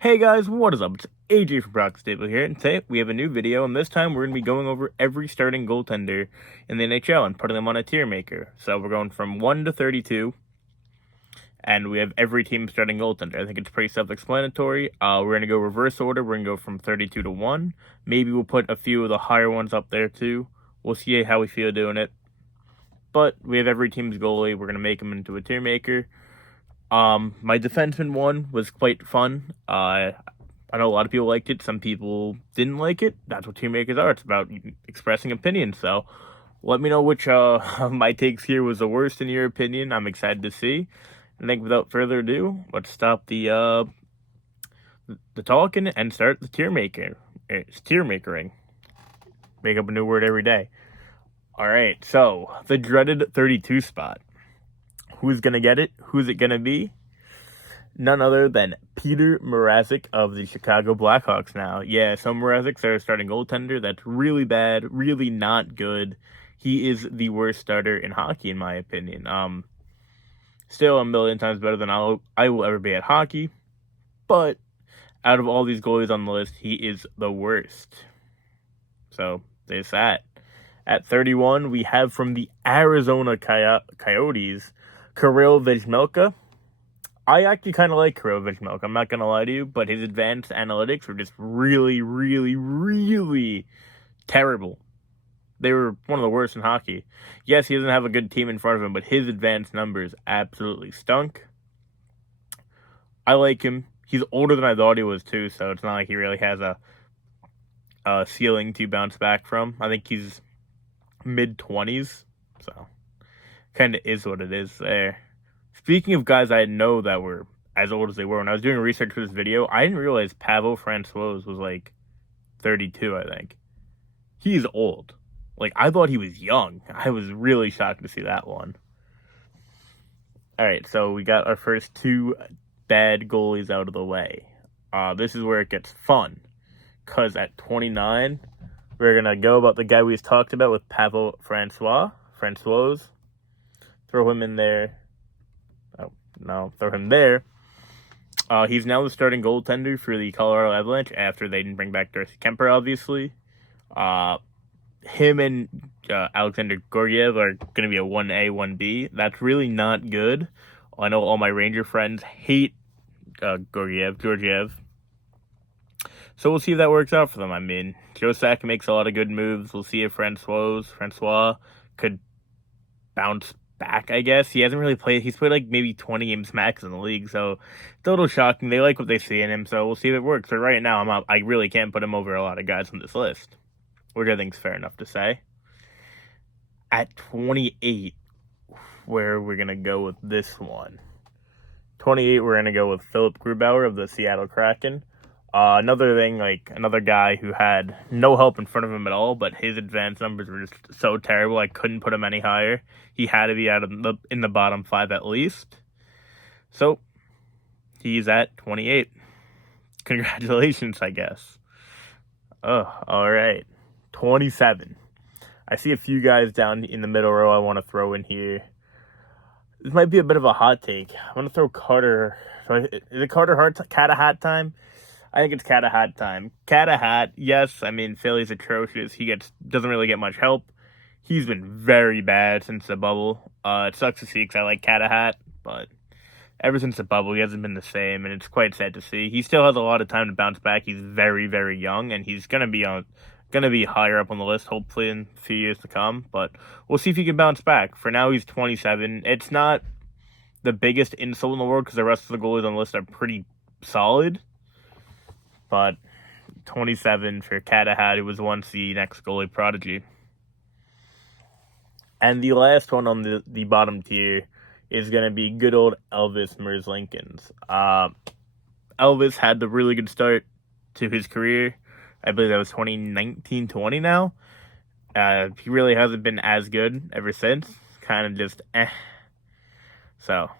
Hey guys, what is up? It's AJ from Brock Stable here, and today we have a new video, and this time we're going to be going over every starting goaltender in the NHL and putting them on a Tiermaker. So we're going from 1 to 32, and we have every team starting goaltender. I think it's pretty self-explanatory. We're going to go reverse order. We're going to go from 32 to 1. Maybe we'll put a few of the higher ones up there too. We'll see how we feel doing it. But we have every team's goalie. We're going to make them into a Tiermaker. My defenseman one was quite fun. I know a lot of people liked it. Some people didn't like it. That's what Tiermakers are. It's about expressing opinions. So let me know which of my takes here was the worst in your opinion. I'm excited to see. I think without further ado, let's stop the talking and start the Tiermaker. It's Tiermakering. Make up a new word every day. All right. So the dreaded 32 spot. Who's going to get it? Who's it going to be? None other than Peter Mrazik of the Chicago Blackhawks now. Yeah, so Mrazik's our starting goaltender. That's really bad, really not good. He is the worst starter in hockey, in my opinion. Still a million times better than I will ever be at hockey. But out of all these goalies on the list, he is the worst. So there's that. At 31, we have from the Arizona Coyotes, Kirill Vezina. I actually kind of like Kirill Vezina, I'm not going to lie to you, but his advanced analytics were just really, really, really terrible. They were one of the worst in hockey. Yes, he doesn't have a good team in front of him, but his advanced numbers absolutely stunk. I like him. He's older than I thought he was, too, so it's not like he really has a ceiling to bounce back from. I think he's mid-20s, so kind of is what it is there. Speaking of guys I know that were as old as they were, when I was doing research for this video, I didn't realize Pavel Francouz was like 32, I think. He's old. Like, I thought he was young. I was really shocked to see that one. Alright, so we got our first two bad goalies out of the way. This is where it gets fun, because at 29, we're going to go about the guy we just talked about with Pavel Francouz. Throw him in there. Oh, no, throw him there. He's now the starting goaltender for the Colorado Avalanche after they didn't bring back Darcy Kemper, obviously. Him and Alexander Georgiev are going to be a 1A, 1B. That's really not good. I know all my Ranger friends hate Georgiev. So we'll see if that works out for them. I mean, Joe Sakic makes a lot of good moves. We'll see if Francouz could bounce back, I guess. He hasn't really played. He's played like maybe 20 games max in the league, so it's a little shocking. They like what they see in him, so we'll see if it works. But right now, I really can't put him over a lot of guys on this list, which I think is fair enough to say. At 28, where we're going to go with this one. 28, we're going to go with Philip Grubauer of the Seattle Kraken. Another guy who had no help in front of him at all, but his advanced numbers were just so terrible, I couldn't put him any higher. He had to be in the bottom 5 at least. So, he's at 28. Congratulations, I guess. Oh, alright. 27. I see a few guys down in the middle row I want to throw in here. This might be a bit of a hot take. I want to throw Carter. Is it Carter Hat time? I think it's Hat time. Hat, yes, I mean, Philly's atrocious. He doesn't really get much help. He's been very bad since the bubble. It sucks to see because I like Hat, but ever since the bubble, he hasn't been the same, and it's quite sad to see. He still has a lot of time to bounce back. He's very, very young, and he's gonna be higher up on the list, hopefully, in a few years to come, but we'll see if he can bounce back. For now, he's 27. It's not the biggest insult in the world because the rest of the goalies on the list are pretty solid. But 27 for Hat, who was once the next goalie prodigy. And the last one on the bottom tier is going to be good old Elvis Merzlikins. Elvis had the really good start to his career. I believe that was 2019-20 now. He really hasn't been as good ever since. Kind of just So,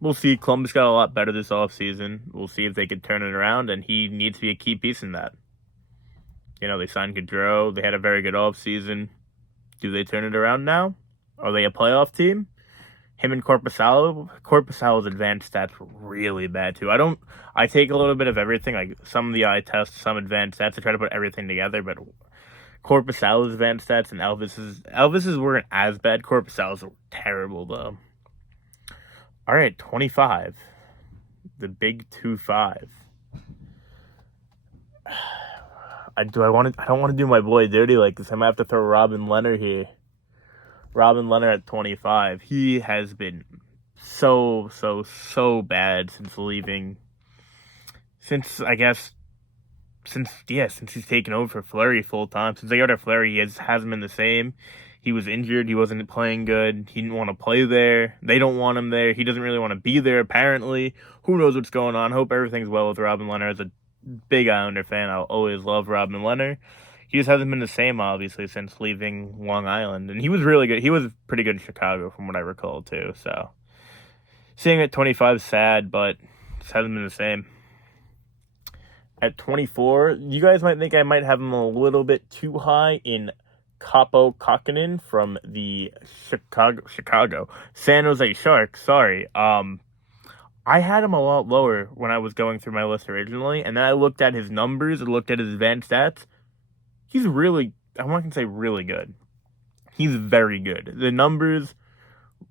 we'll see. Columbus got a lot better this offseason. We'll see if they can turn it around, and he needs to be a key piece in that. You know, they signed Gaudreau. They had a very good offseason. Do they turn it around now? Are they a playoff team? him and Korpisalo's advanced stats were really bad too. I take a little bit of everything, like some of the eye tests, some advanced stats. I try to put everything together, but Korpisalo's advanced stats and Elvis's weren't as bad. Korpisalo's were terrible though. All right, 25. The big 2-5. I don't want to do my boy dirty like this. I'm going to have to throw Robin Leonard here. Robin Leonard at 25. He has been so bad since leaving. Since he's taken over for Fleury full time. Since they got Fleury, he hasn't been the same. He was injured. He wasn't playing good. He didn't want to play there. They don't want him there. He doesn't really want to be there, apparently. Who knows what's going on? Hope everything's well with Robin Leonard. As a big Islander fan, I'll always love Robin Leonard. He just hasn't been the same, obviously, since leaving Long Island. And he was really good. He was pretty good in Chicago, from what I recall, too. So, seeing him at 25 is sad, but just hasn't been the same. At 24, you guys might think I might have him a little bit too high in Kaapo Kähkönen from the Chicago San Jose Sharks. Sorry. I had him a lot lower when I was going through my list originally, and then I looked at his numbers and looked at his advanced stats. He's really, I'm not going to say really good. He's very good. The numbers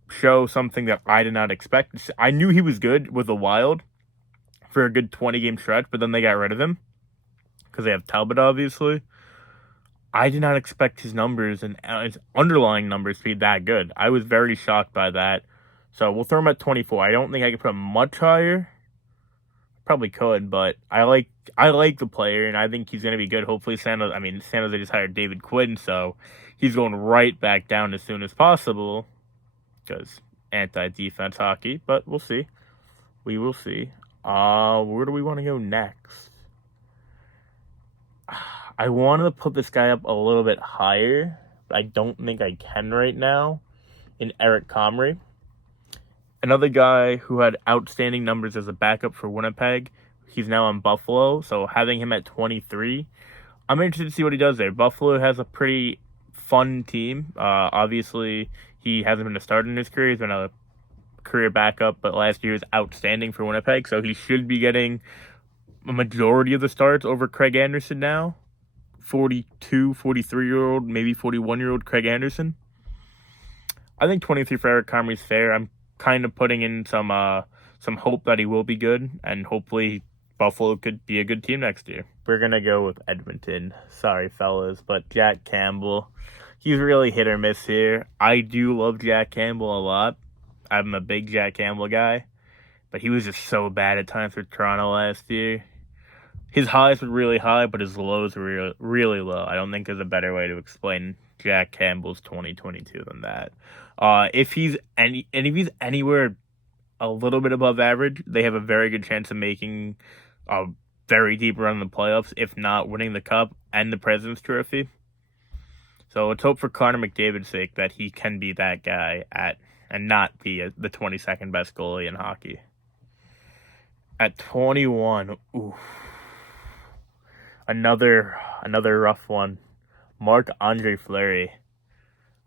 show something that I did not expect. I knew he was good with the Wild for a good 20-game stretch, but then they got rid of him because they have Talbot, obviously. I did not expect his numbers and his underlying numbers to be that good. I was very shocked by that. So we'll throw him at 24. I don't think I could put him much higher. Probably could, but I like the player, and I think he's going to be good. Hopefully, San Jose just hired David Quinn, so he's going right back down as soon as possible because anti-defense hockey, but we'll see. We will see. Where do we want to go next? I wanted to put this guy up a little bit higher, but I don't think I can right now, in Eric Comrey. Another guy who had outstanding numbers as a backup for Winnipeg. He's now on Buffalo, so having him at 23, I'm interested to see what he does there. Buffalo has a pretty fun team. Obviously, he hasn't been a starter in his career. He's been a career backup, but last year was outstanding for Winnipeg, so he should be getting a majority of the starts over Craig Anderson now. 42, 43-year-old, maybe 41-year-old Craig Anderson. I think 23 for Eric Comrie is fair. I'm kind of putting in some hope that he will be good, and hopefully Buffalo could be a good team next year. We're going to go with Edmonton. Sorry, fellas, but Jack Campbell, he's really hit or miss here. I do love Jack Campbell a lot. I'm a big Jack Campbell guy, but he was just so bad at times for Toronto last year. His highs were really high, but his lows were really low. I don't think there's a better way to explain Jack Campbell's 2022 than that. If he's anywhere a little bit above average, they have a very good chance of making a very deep run in the playoffs, if not winning the Cup and the President's Trophy. So let's hope for Connor McDavid's sake that he can be that guy and not be the 22nd best goalie in hockey. At 21, oof. Another rough one. Marc-Andre Fleury.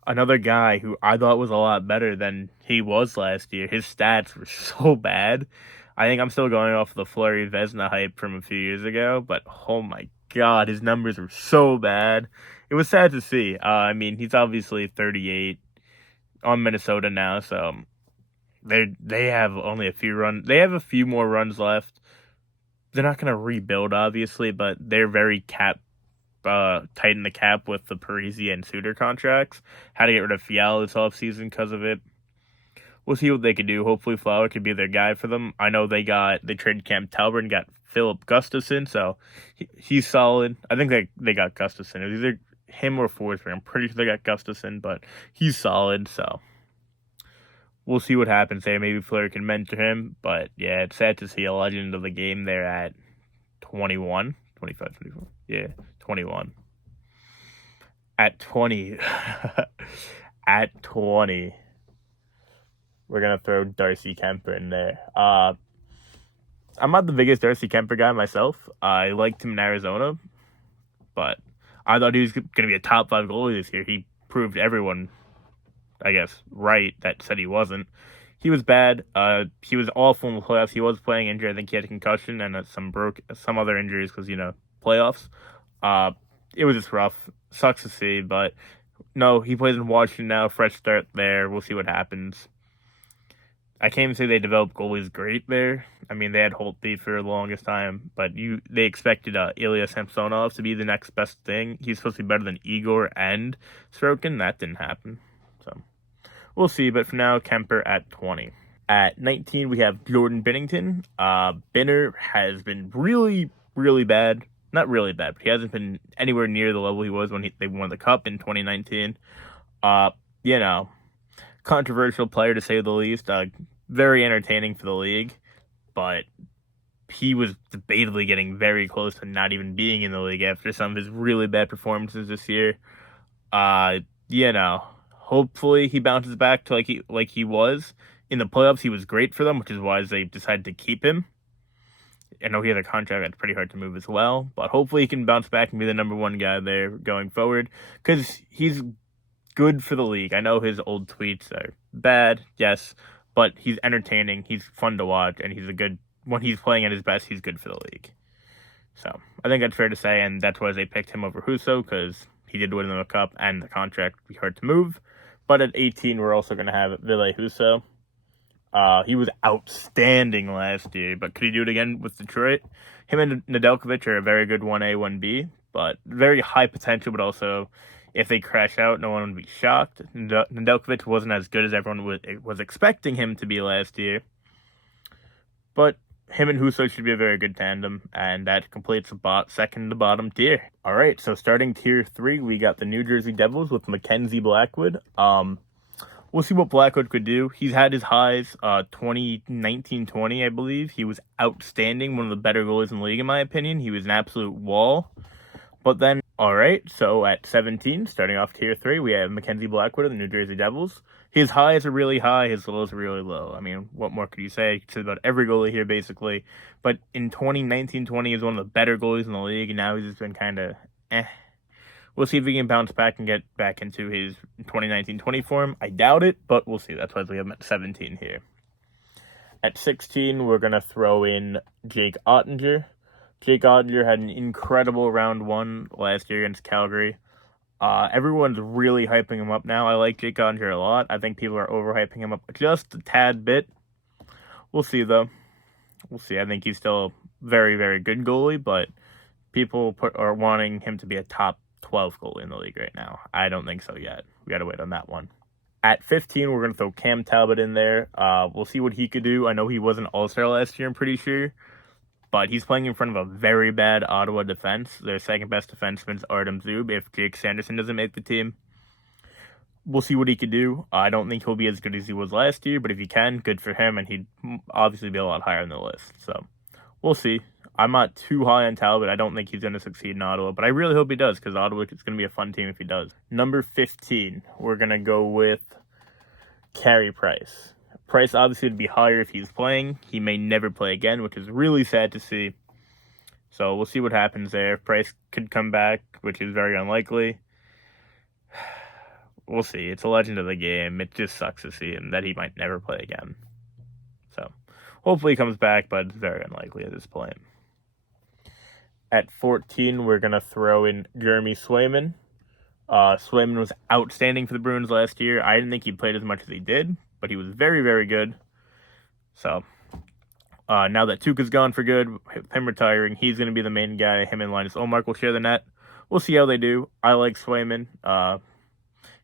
Another guy who I thought was a lot better than he was last year. His stats were so bad. I think I'm still going off the Fleury Vezina hype from a few years ago, but oh my god, his numbers were so bad. It was sad to see. He's obviously 38 on Minnesota now, so they have only a few runs. They have a few more runs left. They're not going to rebuild, obviously, but they're very tight in the cap with the Parisi and Suter contracts. Had to get rid of Fiala this offseason because of it. We'll see what they can do. Hopefully Flower could be their guy for them. I know they traded Cam Talbot and got Philip Gustafson, so he's solid. I think they got Gustafson. It was either him or Forsberg. I'm pretty sure they got Gustafson, but he's solid, so we'll see what happens there. Maybe Fleury can mentor him, but yeah, it's sad to see a legend of the game there at 21. 25, 24. Yeah, 21. At 20. At 20. We're going to throw Darcy Kemper in there. I'm not the biggest Darcy Kemper guy myself. I liked him in Arizona, but I thought he was going to be a top 5 goalie this year. He proved everyone, I guess, right that said he wasn't. he was bad. He was awful in the playoffs. He was playing injured. I think he had a concussion and some other injuries because playoffs. Uh, it was just rough. Sucks to see, but no, he plays in Washington now. Fresh start there. We'll see what happens. I can't even say they developed goalies great there. I mean, they had Holtby for the longest time, but they expected Ilya Samsonov to be the next best thing. He's supposed to be better than Igor and Thurokin. That didn't happen. So we'll see. But for now, Kemper at 20. At 19, we have Jordan Bennington. Binner has been really, really bad. Not really bad, but he hasn't been anywhere near the level he was when they won the Cup in 2019. Controversial player to say the least. Very entertaining for the league, but he was debatably getting very close to not even being in the league after some of his really bad performances this year. Hopefully he bounces back to like he was in the playoffs. He was great for them, which is why they decided to keep him. I know he had a contract that's pretty hard to move as well, but hopefully he can bounce back and be the number one guy there going forward because he's good for the league. I know his old tweets are bad, yes, but he's entertaining, he's fun to watch, and when he's playing at his best, he's good for the league. So, I think that's fair to say, and that's why they picked him over Husso, because he did win the Cup, and the contract would be hard to move. But at 18, we're also going to have Ville Husso. He was outstanding last year, but could he do it again with Detroit? Him and Nedeljkovic are a very good 1A, 1B, but very high potential, but also if they crash out, no one would be shocked. Nedeljkovic wasn't as good as everyone was expecting him to be last year. But him and Husso should be a very good tandem, and that completes the second to bottom tier. All right, so starting tier 3, we got the New Jersey Devils with Mackenzie Blackwood. We'll see what Blackwood could do. He's had his highs, 2019-20, I believe. He was outstanding, one of the better goalies in the league, in my opinion. He was an absolute wall. But then, all right, so at 17, starting off tier 3, we have Mackenzie Blackwood of the New Jersey Devils. His highs are really high, his lows are really low. I mean, what more could you say? It's about every goalie here, basically. But in 2019-20, he was one of the better goalies in the league, and now he's just been kind of We'll see if he can bounce back and get back into his 2019-20 form. I doubt it, but we'll see. That's why we have him at 17 here. At 16, we're going to throw in Jake Ottinger. Jake Ottinger had an incredible round 1 last year against Calgary. Everyone's really hyping him up now. I like Jake Ottinger a lot. I think people are overhyping him up just a tad bit. We'll see, though. We'll see. I think he's still a very, very good goalie, but people are wanting him to be a top 12 goalie in the league right now. I don't think so yet. We got to wait on that one. At 15, we're going to throw Cam Talbot in there. We'll see what he could do. I know he was an all-star last year, I'm pretty sure. But he's playing in front of a very bad Ottawa defense. Their second-best defenseman is Artem Zub if Jake Sanderson doesn't make the team. We'll see what he could do. I don't think he'll be as good as he was last year, but if he can, good for him, and he'd obviously be a lot higher on the list. So, we'll see. I'm not too high on Talbot. I don't think he's going to succeed in Ottawa, but I really hope he does, because Ottawa is going to be a fun team if he does. Number 15, we're going to go with Carey Price. Price obviously would be higher if he's playing. He may never play again, which is really sad to see. So we'll see what happens there. Price could come back, which is very unlikely. We'll see. It's a legend of the game. It just sucks to see him that he might never play again. So hopefully he comes back, but it's very unlikely at this point. At 14, we're going to throw in Jeremy Swayman. Swayman was outstanding for the Bruins last year. I didn't think he played as much as he did, but he was very, very good. So, now that Tuukka's gone for good, him retiring, he's going to be the main guy. Him and Linus Ullmark will share the net. We'll see how they do. I like Swayman.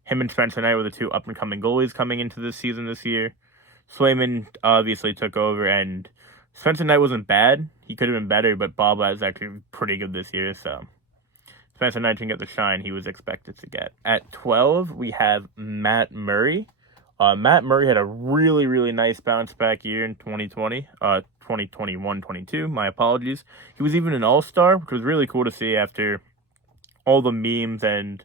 Him and Spencer Knight were the two up-and-coming goalies coming into this season this year. Swayman obviously took over, and Spencer Knight wasn't bad. He could have been better, but Bob is actually pretty good this year, so Spencer Knight can get the shine he was expected to get. At 12, we have Matt Murray. Matt Murray had a really, really nice bounce-back year in 2020. 2021-22, my apologies. He was even an all-star, which was really cool to see after all the memes and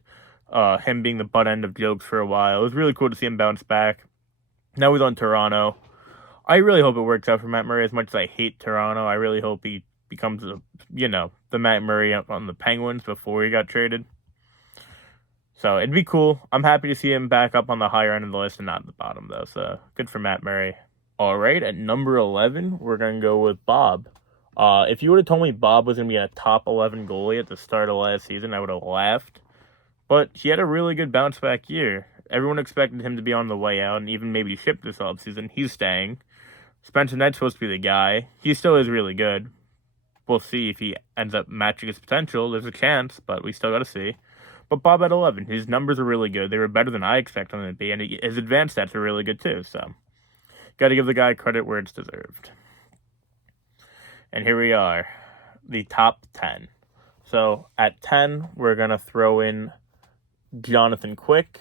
him being the butt end of jokes for a while. It was really cool to see him bounce back. Now he's on Toronto. I really hope it works out for Matt Murray. As much as I hate Toronto, I really hope he becomes the Matt Murray on the Penguins before he got traded. So it'd be cool. I'm happy to see him back up on the higher end of the list and not at the bottom, though. So good for Matt Murray. All right, at number 11, we're going to go with Bob. If you would have told me Bob was going to be a top 11 goalie at the start of last season, I would have laughed. But he had a really good bounce back year. Everyone expected him to be on the way out and even maybe shipped this offseason. He's staying. Spencer Knight's supposed to be the guy. He still is really good. We'll see if he ends up matching his potential. There's a chance, but we still got to see. But Bob at 11, his numbers are really good. They were better than I expected them to be, and his advanced stats are really good too. So, got to give the guy credit where it's deserved. And here we are, the top 10. So, at 10, we're going to throw in Jonathan Quick.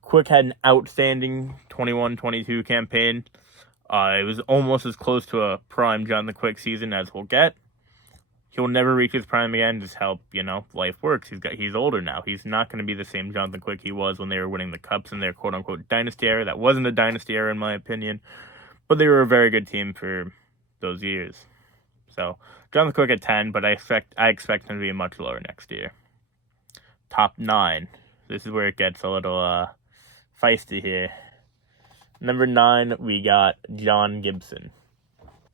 Quick had an outstanding 21-22 campaign. It was almost as close to a prime Jonathan Quick season as we'll get. He'll never reach his prime again, just how, life works. He's older now. He's not going to be the same Jonathan Quick he was when they were winning the Cups in their quote-unquote dynasty era. That wasn't a dynasty era in my opinion, but they were a very good team for those years. So, Jonathan Quick at 10, but I expect him to be much lower next year. Top 9. This is where it gets a little feisty here. Number 9, we got John Gibson.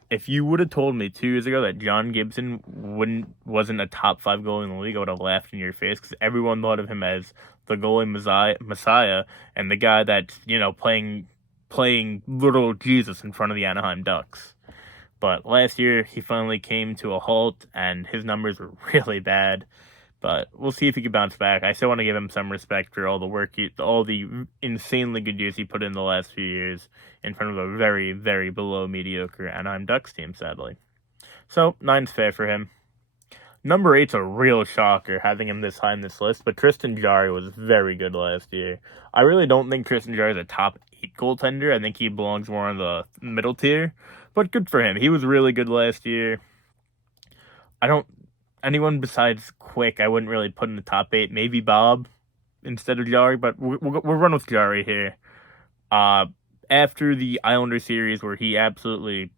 If you would have told me 2 years ago that John Gibson wasn't a top 5 goalie in the league, I would have laughed in your face because everyone thought of him as the goalie messiah and the guy that's, playing little Jesus in front of the Anaheim Ducks. But last year, he finally came to a halt, and his numbers were really bad. But we'll see if he can bounce back. I still want to give him some respect for all the work, all the insanely good years he put in the last few years in front of a very, very below mediocre Anaheim Ducks team, sadly. So, 9's fair for him. Number 8's a real shocker, having him this high in this list, but Kristen Jari was very good last year. I really don't think Kristen Jari is a top 8 goaltender. I think he belongs more on the middle tier, but good for him. He was really good last year. Anyone besides Quick, I wouldn't really put in the top 8. Maybe Bob instead of Jari, but we'll run with Jari here. After the Islander series where he absolutely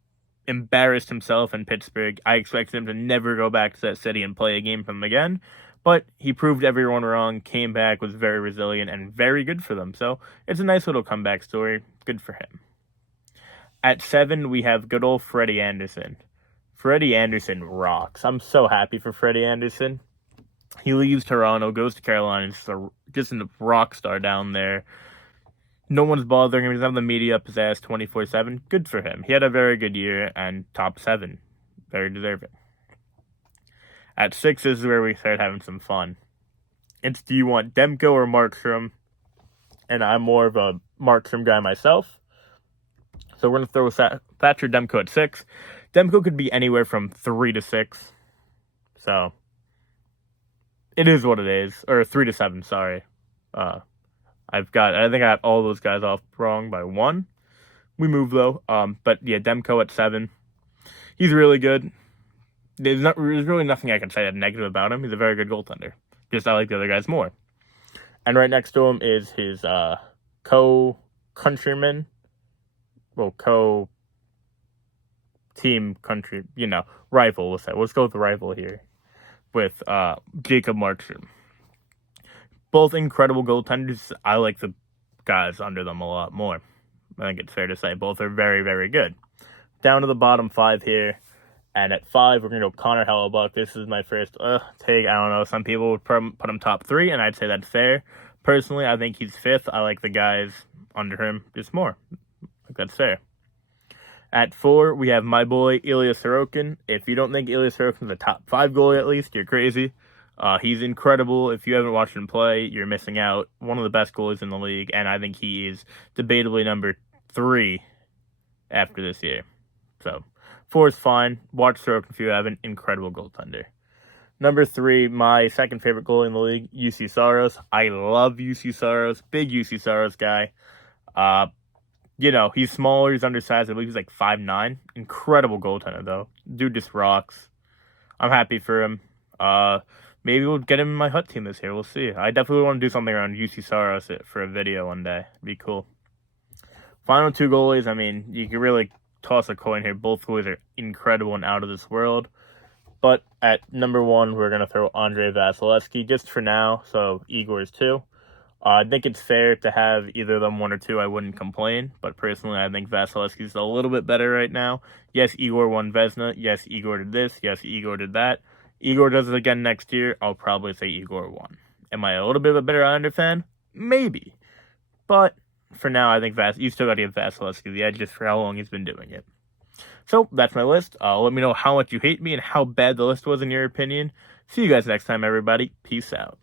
embarrassed himself in Pittsburgh, I expected him to never go back to that city and play a game for them again. But he proved everyone wrong, came back, was very resilient, and very good for them. So it's a nice little comeback story. Good for him. At 7, we have good old Freddie Anderson. Freddie Anderson rocks. I'm so happy for Freddie Anderson. He leaves Toronto, goes to Carolina, just a rock star down there. No one's bothering him. He's having the media up his ass 24/7. Good for him. He had a very good year, and top 7. Very deserving. At 6, this is where we start having some fun. It's, do you want Demko or Markstrom? And I'm more of a Markstrom guy myself. So we're going to throw Thatcher Demko at 6. Demko could be anywhere from 3 to 6. So, it is what it is. Or 3 to 7, sorry. I think I got all those guys off wrong by 1. We move, though. But, yeah, Demko at 7. He's really good. There's really nothing I can say negative about him. He's a very good goaltender. Just I like the other guys more. And right next to him is his co-countryman. Well, team country, rival, we'll say. Let's go with the rival here. With Jacob Markstrom. Both incredible goaltenders. I like the guys under them a lot more. I think it's fair to say. Both are very, very good. Down to the bottom 5 here. And at 5, we're going to go Connor Hellebuyck. This is my first take. I don't know. Some people would put him top 3, and I'd say that's fair. Personally, I think he's 5th. I like the guys under him just more. I think that's fair. At 4, we have my boy, Ilya Thurokin. If you don't think Ilya Thurokin is a top 5 goalie at least, you're crazy. He's incredible. If you haven't watched him play, you're missing out. One of the best goalies in the league, and I think he is debatably number 3 after this year. So, 4 is fine. Watch Thurokin if you haven't. Incredible goaltender. Number 3, my second favorite goalie in the league, UC Saros. I love UC Saros. Big UC Saros guy. He's smaller, he's undersized. I believe he's like 5'9". Incredible goaltender, though. Dude just rocks. I'm happy for him. Maybe we'll get him in my Hut team this year. We'll see. I definitely want to do something around UC Saros for a video one day. It'd be cool. Final 2 goalies, you can really toss a coin here. Both goalies are incredible and out of this world. But at number 1, we're going to throw Andrei Vasilevski just for now. So Igor's 2. I think it's fair to have either of them 1 or 2. I wouldn't complain, but personally, I think Vasilevski's a little bit better right now. Yes, Igor won Vezina. Yes, Igor did this. Yes, Igor did that. Igor does it again next year. I'll probably say Igor won. Am I a little bit of a better Islander fan? Maybe. But for now, I think you still got to give Vasilevski the edge just for how long he's been doing it. So that's my list. Let me know how much you hate me and how bad the list was in your opinion. See you guys next time, everybody. Peace out.